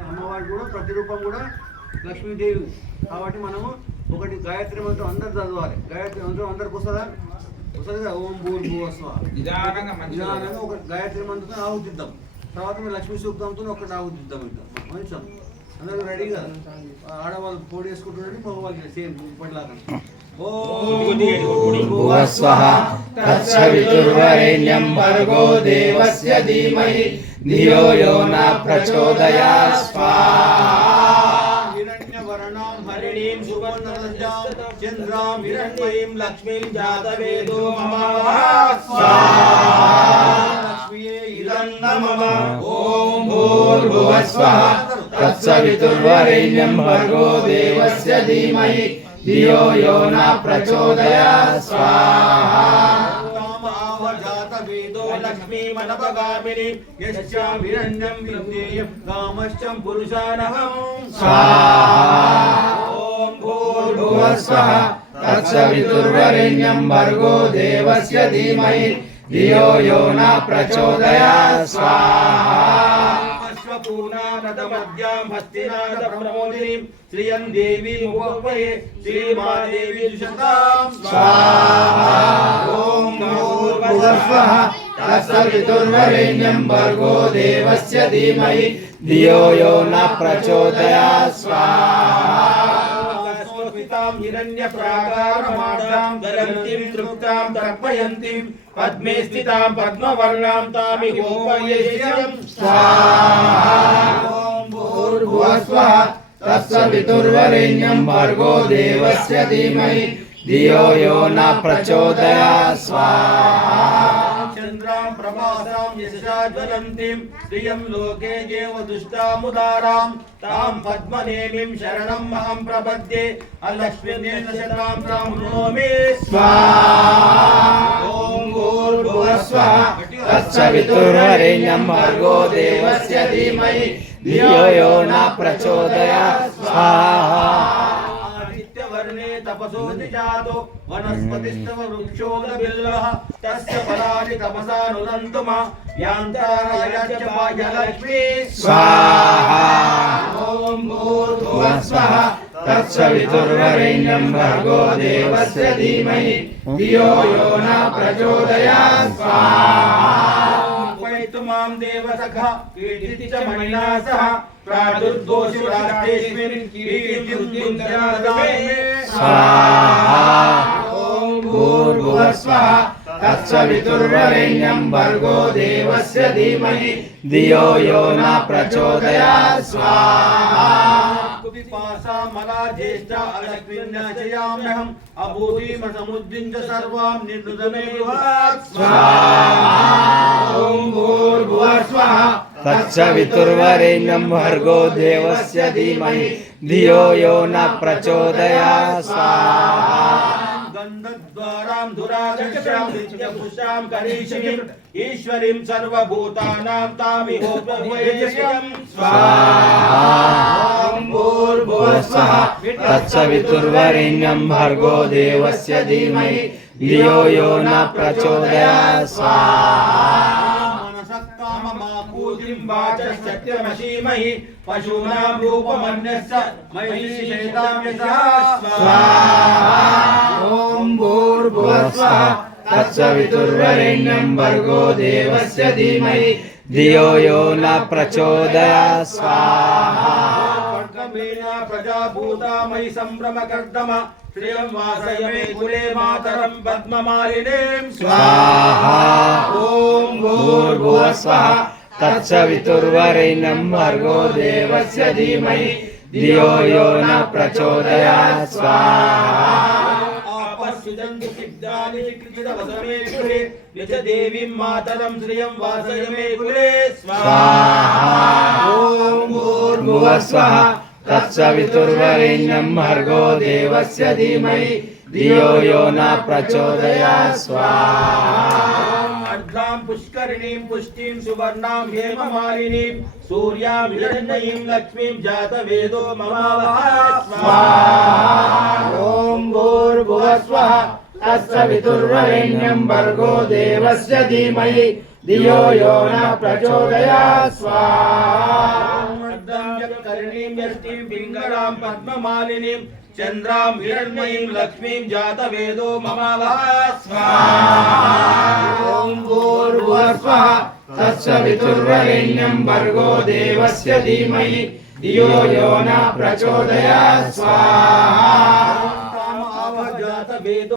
అమ్మవారి కూడా ప్రతిరూపం కూడా లక్ష్మీదేవి కాబట్టి మనము ఒకటి గాయత్రి మంత్రం అందరు చదవాలి. గాయత్రి మంత్రం అందరికి వస్తుందా? వస్తుంది కదా. ఓం భూర్భువస్వ నిదానంగా ఒక గాయత్రి మంత్రంతో ఆహుతిద్దాం. తర్వాత మీరు లక్ష్మీ సూక్తంతో ఒకటి ఆహుతిద్దాం. ఇంకా మంచిగా అందరూ రెడీగా ఆడవాళ్ళు పోటీ వేసుకుంటున్నాడు, మగవాళ్ళు సేమ్ ఇప్పటిలాగా. తత్సవితుర్వరేణ్యం భర్గో దేవస్య ధీమహి ధియో యో న ప్రచోదయాత్ స్వాహా. హిరణ్యవర్ణాం హరిణీం సువర్ణరజాం చంద్రాం హిరణ్మయీం లక్ష్మీం జాతవేదో మమ స్వాహా. లక్ష్మీయే ఇదం నమః. ఓం భూర్భువస్వః తత్సవితుర్వరేణ్యం భర్గో దేవస్య ధీమహి ధియో యో న ప్రచోదయాత్ స్వాహా. వేదో లక్ష్మీమనపగామిని యస్యాం హిరణ్యం విద్యేయం కామశ్చం పురుషానహం స్వాహా. ఓం భూర్భువస్వః తత్సవితుర్వరేణ్యం భర్గో దేవస్య ధీమహి ధియో యో న ప్రచోదయాత్ స్వాహా. పూర్ణానదమద్యాం హస్తినాద ప్రమోదినీం శ్రియం దేవీం ఉపవయే శ్రీమాదేవి దుషతాం స్వాహా. ఓం భూర్భువస్వః తత్సవితుర్వరేణ్యం భర్గో దేవస్య ధీమహి ధియో యో న ప్రచోదయాత్ స్వాహా. హిరణ్యప్రాకారమార్గాం గలంతిం తృప్తాం తర్పయంతిం పద్మే స్థితాం పద్మవర్ణాం తామిహోపయేష్యం స్వాహా. ఓం భూర్భువస్వః తత్సవితుర్వరేణ్యం భర్గో దేవస్య ధీమహి ధియో యో న ప్రచోదయాత్ స్వాహా. చంద్రాం ప్రభాసాం యశాజ్వలంతిం శ్రియం లోకే దేవ దుష్టాముదారాం తాం పద్మనేమిం శరణం అహం ప్రపద్యే అలక్ష్మీర్నేన శతాం తాం నోమి స్వాహా. ఓం భూర్భువస్వః తత్సవితుర్వరేణ్యం భర్గో దేవస్య ధీమహి ధియో యో న ప్రచోదయాత్ స్వాహా. వర్ణే తపసోతి జాతో వనస్పతిస్తవ వృక్షోదబిల్వః తస్య ఫలాని తపసా నుదంతుమ యాంతారయచ్చ భాగ్యలక్ష్మీ స్వాహా. ఓం భూర్భువస్వః తత్సవితుర్వరేణ్యం భర్గో దేవస్య ధీమహి ధియో యో న ప్రచోదయాత్ స్వాహా. మాం దేవసఖ కీర్తిచ్చ మణినా సహ ప్రాదుర్దోషురాష్ట్రేష్మిన్ కీర్తిం దుర్జనాదామే స్వాహా. ఓం భూర్భువస్వః తత్సవితుర్వరేణ్యం భర్గో దేవస్య ధీమహి ధియో యో న ప్రచోదయాత్ స్వాహా. కుపిపాసా మలా జ్యేష్ఠ అలక్ష్మీర్ణచయామ్యహం అభూతిమ సముద్రించ సర్వాం నిర్నుదమే గృహాత్ స్వాహా. ఓం భూర్భువస్వః తత్సవితుర్వరేణ్యం భర్గో దేవస్య ధీమహి ధియో యో న ప్రచోదయాత్ స్వాహా. గంధద్వారాం దురాదర్శాం నిత్యపుష్టాం కరీషిణీం ఈశ్వరీం సర్వభూతానాం తామిహోపయేష్యం స్వాహా. ఓం భూర్భువస్వః తత్సవితుర్వరేణ్యం భర్గో దేవస్య ధీమహి ధియో యో న ప్రచోదయాత్ స్వాహా. సత్యమసీమహి పశూనాం రూపమన్యస్య మహిషేతాం యశః స్వాహా. ఓం భూర్భువస్వః తత్సవితుర్వరేణ్యం భర్గో దేవస్య ధీమహి ధియో యో న ప్రచోదయాత్ స్వాహా. ప్రజాభూతామయి సంభ్రమకర్దమ శ్రియం వాసయమే కులే మాతరం పద్మమాలినీం స్వాహా. ఓం భూర్భువస్వః తత్సవితుర్వరేణ్యం భర్గో దేవస్య ధీమహి ధియో యో న ప్రచోదయాత్ స్వాహా. ఆపస్సుజంతు సిద్ధాని వికృతిదవసమే కులే నిజ దేవీం మాతరం శ్రియం వాసయమే కులే స్వాహా. ఓం భూర్భువస్వః తత్సవితుర్వరేణ్యం భర్గో దేవస్య ధీమహి ధియో యో న ప్రచోదయాత్ స్వాహా. అర్ధాం పుష్కరిణీం పుష్టిం సువర్ణాం హేమమాలినీం సూర్యాం హిరణ్మయీం లక్ష్మీం జాతవేదో మమావహ స్వాహా. ఓం భూర్భువస్వః తత్సవితుర్వరేణ్యం భర్గో దేవస్య ధీమహి ధియో యో న ప్రచోదయాత్ స్వాహా. काव्यकर्णीं यष्टिं पिङ्गलां पद्ममालिनीं चन्द्रां हिरण्मयीं लक्ष्मीं जातवेदो ममावः स्वाहा। ॐ भूर्भुवस्वः तत्सवितुर्वरेण्यं भर्गो देवस्य धीमहि धियो यो न प्रचोदयात् स्वाहा।